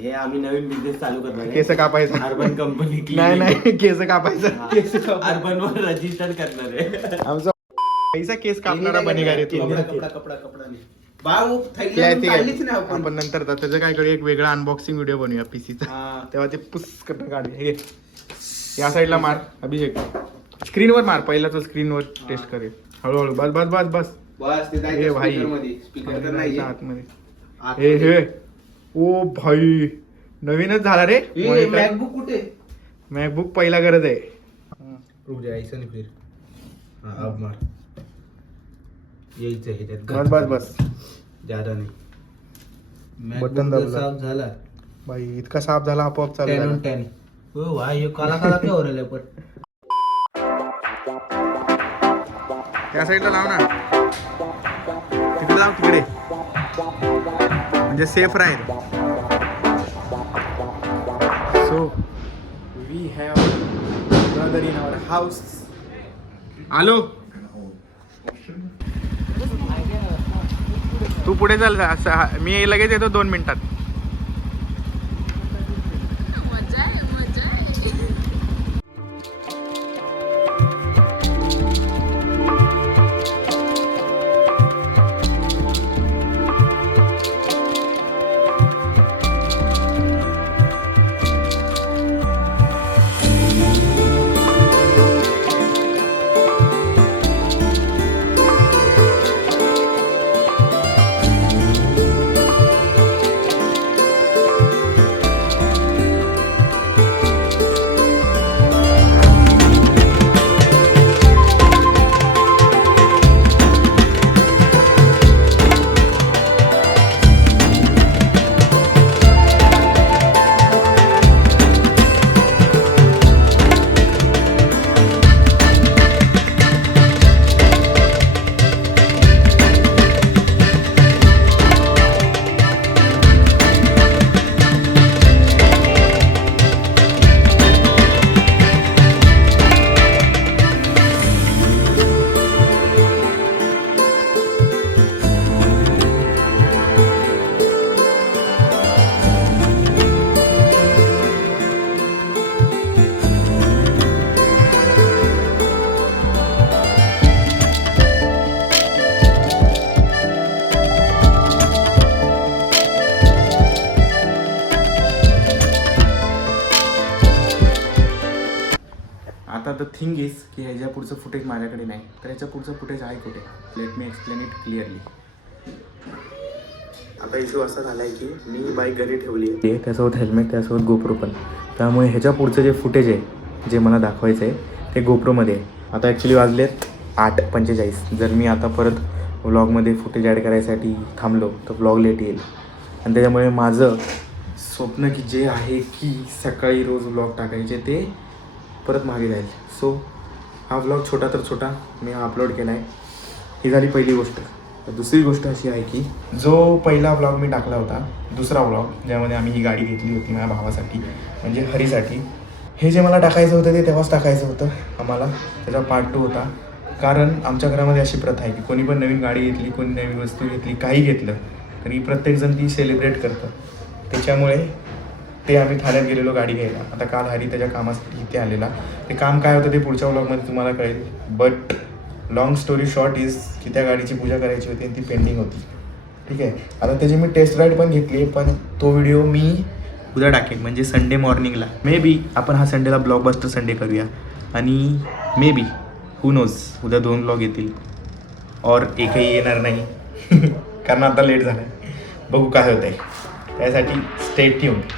हे आम्ही नवीन बिझनेस चालू करणार आहे. केस कापायचा. Urban Company. नाही केस कापायचा. अर्बन वर रजिस्टर करणार आहे. आमचा पैसा केस कापणारा बनेगा रे तू. आपण नंतर त्याचं काय करूया, एक वेगळा अनबॉक्सिंग व्हिडिओ बनवूया पीसीचा. तेव्हा ते पुस करून काढू. हे या साईडला मार अभिषेक, स्क्रीनवर मार पहिला, तर स्क्रीनवर टेस्ट करेल हळूहळू. बस बस बस बस बस हे भाई स्पीकर तर नाही आतमध्ये. हे ओ भाई नवीनच झाला रे मॅकबुक कुठे? मॅकबुक पहिला गरज आहे. रुक जा, ऐसा नहीं फिर. हां अब मार. यायचं आहे त्यात. बस बस बस ज्यादा नाही. बटन दाबला. साफ झाला भाई, इतका साफ झाला आपोआप चालू 10 झाला. on 10. ओ भाई ये काला काला क्या हो रहा है पर? त्या साईडला लाव ना, तिकडे लाव तिकडे, म्हणजे सेफ राहील. So we have brother in our house. आलो. तू पुढे चाल, मी लगेच येतो 2 मिनिटात. आता द थिंग इज की ह्याच्या पुढचं फुटेज माझ्याकडे नाही, तर ह्याच्या पुढचं फुटेज आहे कुठे? Let me explain it clearly. आता इश्यू असा झाला आहे की मी बाईक घरी ठेवली आहे, त्यासोबत हेल्मेट, त्यासोबत गोप्रो पण. त्यामुळे ह्याच्या पुढचं जे फुटेज आहे जे मला दाखवायचं आहे ते गोप्रोमध्ये आहे. आता ॲक्च्युली वाजलेत 8:45. जर मी आता परत व्लॉगमध्ये फुटेज ॲड करायसाठी थांबलो तर व्लॉग लेट येईल. आणि त्याच्यामुळे माझं स्वप्न की जे आहे की सकाळी रोज व्लॉग टाकायचे ते परत मागे जाईल. सो हा व्लॉग छोटा तर छोटा मी हा अपलोड केला आहे. ही झाली पहिली गोष्ट. दुसरी गोष्ट अशी आहे की जो पहिला व्लॉग मी टाकला होता, दुसरा व्लॉग ज्यामध्ये आम्ही ही गाडी घेतली होती माझ्या भावासाठी, म्हणजे हरीसाठी, हे जे मला टाकायचं होतं ते तेव्हाच टाकायचं होतं आम्हाला. त्याचा पार्ट 2 होता. कारण आमच्या घरामध्ये अशी प्रथा आहे की कोणी पण नवीन गाडी घेतली, कोणी नवीन वस्तू घेतली, काही घेतलं तरी प्रत्येकजण ती सेलिब्रेट करतं. त्याच्यामुळे ते आम्ही ठाण्यात गेलेलो गाडी घ्यायला. आता काल हरी त्याच्या कामासाठी इथे आलेला. ते काम काय होतं ते पुढच्या व्लॉगमध्ये तुम्हाला कळेल. But long story short is की त्या गाडीची पूजा करायची होती आणि ती पेंडिंग होती. ठीक आहे. आता त्याची मी टेस्ट राईड पण घेतली आहे, पण तो व्हिडिओ मी उद्या टाकेन, म्हणजे संडे मॉर्निंगला. मे बी आपण हा संडेला ब्लॉकबस्टर संडे करूया. आणि मे बी हू नोज उद्या 2 व्लॉग येतील और एकही येणार नाही कारण आता लेट झालं आहे. बघू काय होतं आहे. त्यासाठी स्टे ट्यून्ड.